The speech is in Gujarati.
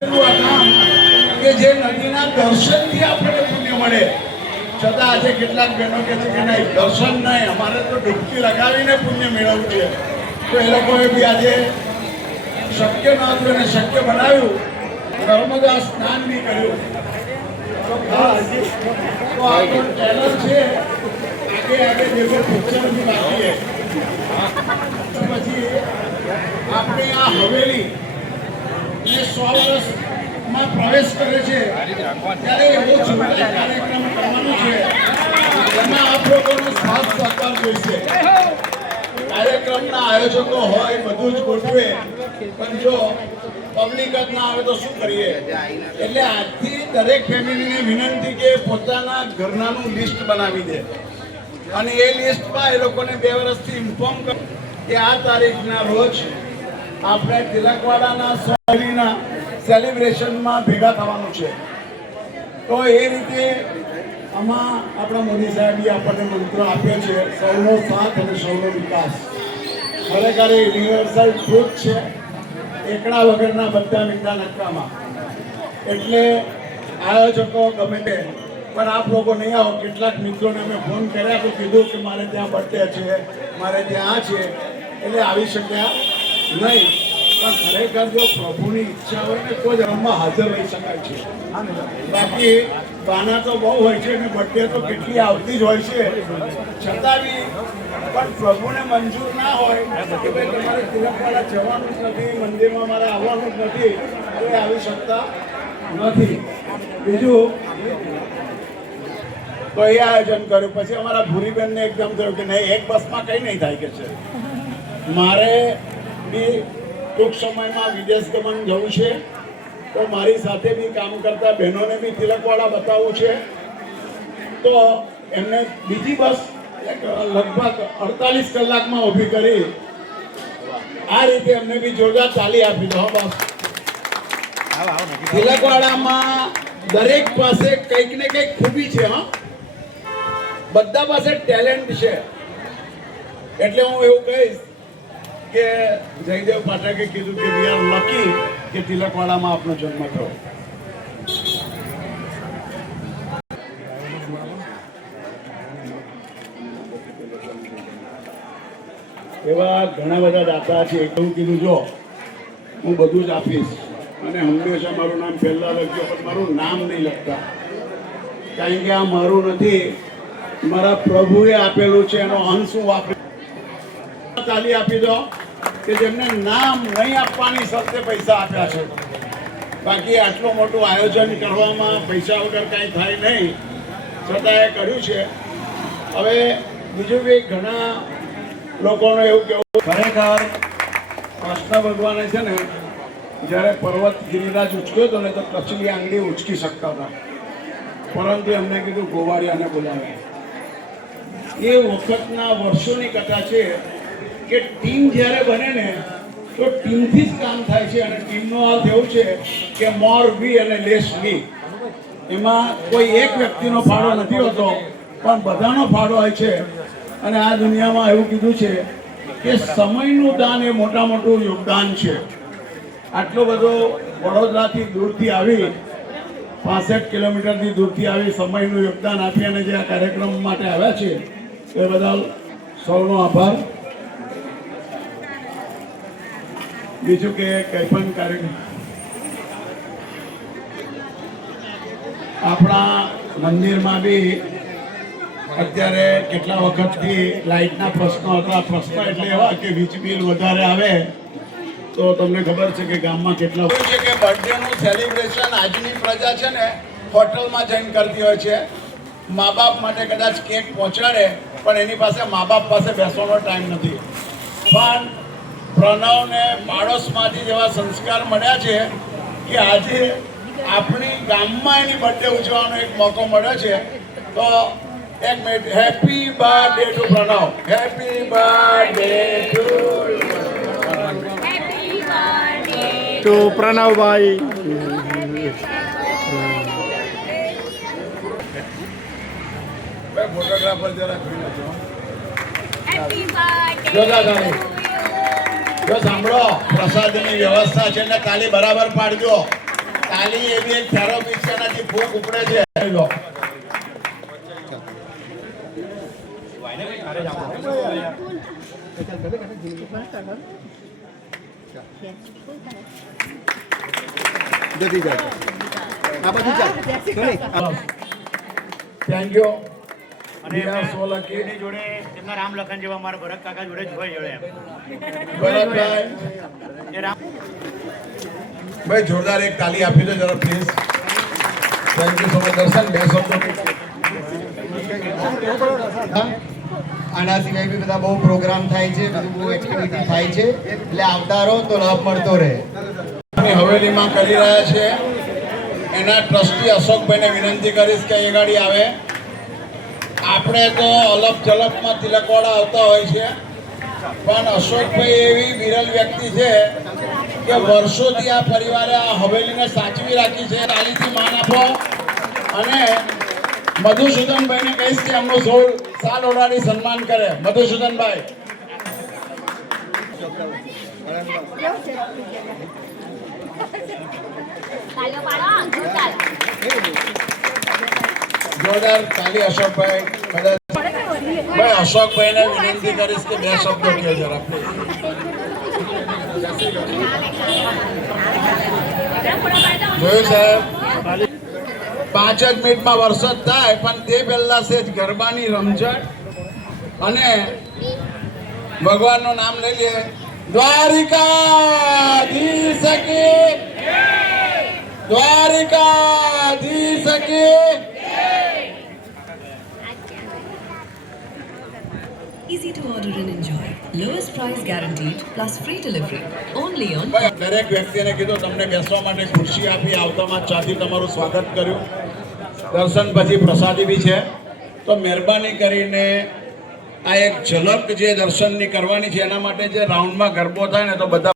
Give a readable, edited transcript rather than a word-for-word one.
કે જે નદીના દર્શનથી આપણને પુણ્ય મળે, છતાં આજે કેટલાક બહેનો કહે છે કે નહીં, દર્શન નહીં, અમારે તો ડૂબકી લગાવીને પુણ્ય મેળવવું છે. તો એ લોકોએ બી આજે શક્ય ન હતું અને શક્ય બનાવ્યું, નર્મદા સ્નાન બી કર્યું. તો ખાસ તો આ તો ચેનલ છે, આગે આગે દેખો પિક્ચર બી બાકી છે. પછી આપણે આ હવેલી ને 100 વર્ષમાં પ્રવેશ કરે છે ત્યારે એવો સુંદર કાર્યક્રમ કરવાનો છે એમાં આપ લોકોનો સાથ સહકાર જોઈશે. કાર્યક્રમના આયોજકો હોય બધું જ ગોઠવે, પણ જો પબ્લિક જ ના આવે તો શું કરીએ? એટલે આજથી દરેક ફેમિલીને વિનંતી કે પોતાના ઘરનાનું લિસ્ટ બનાવી દે અને એ લિસ્ટમાં એ લોકોને 2 વર્ષથી ઇન્ફોર્મ કરે કે આ તારીખના રોજ આપણે તિલકવાડાના સોહરીના સેલિબ્રેશનમાં ભેગા થવાનું છે. તો એ રીતે આમાં આપણા મોદી સાહેબે આપણને મંત્ર આપ્યો છે, સૌનો સાથ અને સૌનો વિકાસ. ખરેખર યુનિવર્સલ ટ્રુથ છે, એકડા વગરના બધા મીઠા નક્કામાં. એટલે આયોજકો ગમે તે, પણ આપ લોકો નહીં આવો. કેટલાક મિત્રોને અમે ફોન કર્યા તો કીધું કે મારે ત્યાં બર્થડે છે, મારે ત્યાં આ છે, એટલે આવી શક્યા નહીં. પણ ખરેખર જો પ્રભુની ઈચ્છા હોય ને તો જ રમવા હાજર રહી શકાય છે. બાકી બાના તો બહુ હોય છે અને બર્થડે તો કેટલી આવતી જ હોય છે, છતાં બી પણ પ્રભુને મંજૂર ના હોય કે ભાઈ તમારે તિલકવાડા જવાનું જ નથી, મંદિરમાં મારે આવવાનું જ નથી, તો એ આવી શકતા નથી. બીજું તો એ આયોજન કર્યું. પછી અમારા ભૂરીબેનને એકદમ થયું કે નહીં, એક બસમાં કંઈ નહીં થાય કે છે. મારે બી ટૂંક સમયમાં વિદેશ ગમન જવું છે, તો મારી સાથે બી કામ કરતા બહેનોને બી તિલકવાડા બતાવવું છે. તો એમને બીજી બસ લગભગ 48 કલાકમાં ઊભી કરી. આ રીતે એમને બી જોરદાર તાલી આપી દો. બસ તિલકવાડામાં દરેક પાસે કંઈક ને કંઈક ખૂબી છે. હા, બધા પાસે ટેલેન્ટ છે. એટલે હું એવું કહીશ કે જયદેવ પાઠકે કીધું કે વી આર લકી કે તિલકવાડામાં આપનો જન્મ થયો. એવા ઘણા બધા દાતા છે. એવું કીધું જો હું બધું જ આપીશ અને હંમેશા મારું નામ પહેલા લખજો, પણ મારું નામ નહીં લખતા, કારણ કે આ મારું નથી, મારા પ્રભુએ આપેલું છે. એનો અંશ હું વાપરી. તાલી આપી દો કે જેમને નામ નહીં આપવાની શરતે પૈસા આપ્યા છે. બાકી આટલું મોટું આયોજન કરવામાં પૈસા વગર કાંઈ થાય નહીં, છતાં એ કર્યું છે. હવે બીજું બી ઘણા લોકોનું એવું કેવું, ખરેખર કૃષ્ણ ભગવાને છે ને જ્યારે પર્વત ગિરિરાજ ઉચક્યો હતો ને તો કચલી આંગળી ઉચકી શકતા હતા, પરંતુ એમને કીધું ગોવાળિયાને બોલાવે. એ વખતના વર્ષોની કથા છે કે ટીમ જ્યારે બને ને તો ટીમથી જ કામ થાય છે. અને ટીમનો અર્થ એવું છે કે મોર વી અને લેસ વી. એમાં કોઈ એક વ્યક્તિનો ફાળો નથી હોતો, પણ બધાનો ફાળો હોય છે. અને આ દુનિયામાં એવું કીધું છે કે સમયનું દાન એ મોટા મોટું યોગદાન છે. આટલો બધો વડોદરાથી દૂરથી આવી, 65 કિલોમીટરથી દૂરથી આવી સમયનું યોગદાન આપી અને જે આ કાર્યક્રમ માટે આવ્યા છે એ બદલ સૌનો આભાર. બીજું કે કંઈ પણ કાર્યક્રમ આપણા મંદિરમાં બી અત્યારે કેટલા વખતથી લાઇટના પ્રશ્નો હતા. પ્રશ્ન એટલે એવા કે વીજ બિલ વધારે આવે તો તમને ખબર છે કે ગામમાં કેટલા છે કે બર્થડેનું સેલિબ્રેશન આજની પ્રજા છે ને હોટલમાં જઈને કરતી હોય છે. મા બાપ માટે કદાચ કેક પહોંચાડે, પણ એની પાસે મા બાપ પાસે બેસવાનો ટાઈમ નથી. પણ પ્રણવને પાડોશમાંથી જેવા સંસ્કાર મળ્યા છે કે આજે આપણી ગામમાં એની બર્થડે ઉજવવાનો એક મોકો મળ્યો છે. તો એક minute, happy birthday to Pranav. Happy birthday to પ્રણવભાઈ. ફોટોગ્રાફર જરા જો સાંભળો, પ્રસાદની વ્યવસ્થા છે એટલે તાલી બરાબર પાડજો. તાલી એવી એક થેરાપી છે એનાથી ફૂંક ઉપડે છે. લો થેન્ક યુ. અને એની જોડે તેમના રામ લખન જેવા મારા ભરત કાકા જોડે જોઈ જોડે એમ ભરતભાઈ એ રામ ભાઈ જોરદાર એક તાલી આપી દો જરા please. Thank you so much. દર્શન બે શબ્દો. આના સિવાય બી બધા બહુ પ્રોગ્રામ થાય છે, બધું બહુ એક્ટિવિટી થાય છે, એટલે આવતા રહો તો લાભ મળતો રહે. હવેલીમાં કરી રહ્યા છે એના ટ્રસ્ટી અશોકભાઈને વિનંતી કરીશ કે એ ગાડી આવે. આપણે તો અલગ ઝલકમાં તિલકવાડા આવતા હોય છે, પણ અશોકભાઈ એવી વિરલ વ્યક્તિ છે કે વર્ષોથી આ પરિવારે આ હવેલીને સાચવી રાખી છે. તાલીથી માન આપો. અને મધુસૂદનભાઈને કહીશ કે એમનું સાલ ઓઢાડી સન્માન કરે. મધુસૂદનભાઈ જોરદાર તાલી. અશોકભાઈ ભાઈ અશોકભાઈને વિનંતી કરીશ કે બે શબ્દો કહો જરા. જોયું સાહેબ 5 જ મિનિટમાં વરસાદ થાય, પણ તે પહેલા સેજ ગરબાની રમઝટ અને ભગવાનનું નામ લઈ લે. દ્વારિકાધીશ કી દ્વારિકાધીશ કી. Easy to order and enjoy. Lowest price guaranteed plus free delivery. Only on. દરેક વ્યક્તિને કીધું તમને બેસવા માટે ખુરશી આપી, આવતામાં ચાથી તમારું સ્વાગત કર્યું. દર્શન પછી પ્રસાદી બી છે, તો મહેરબાની કરીને આ એક ઝલક જે દર્શનની કરવાની છે એના માટે જે રાઉન્ડમાં ગરબો થાય ને તો બધા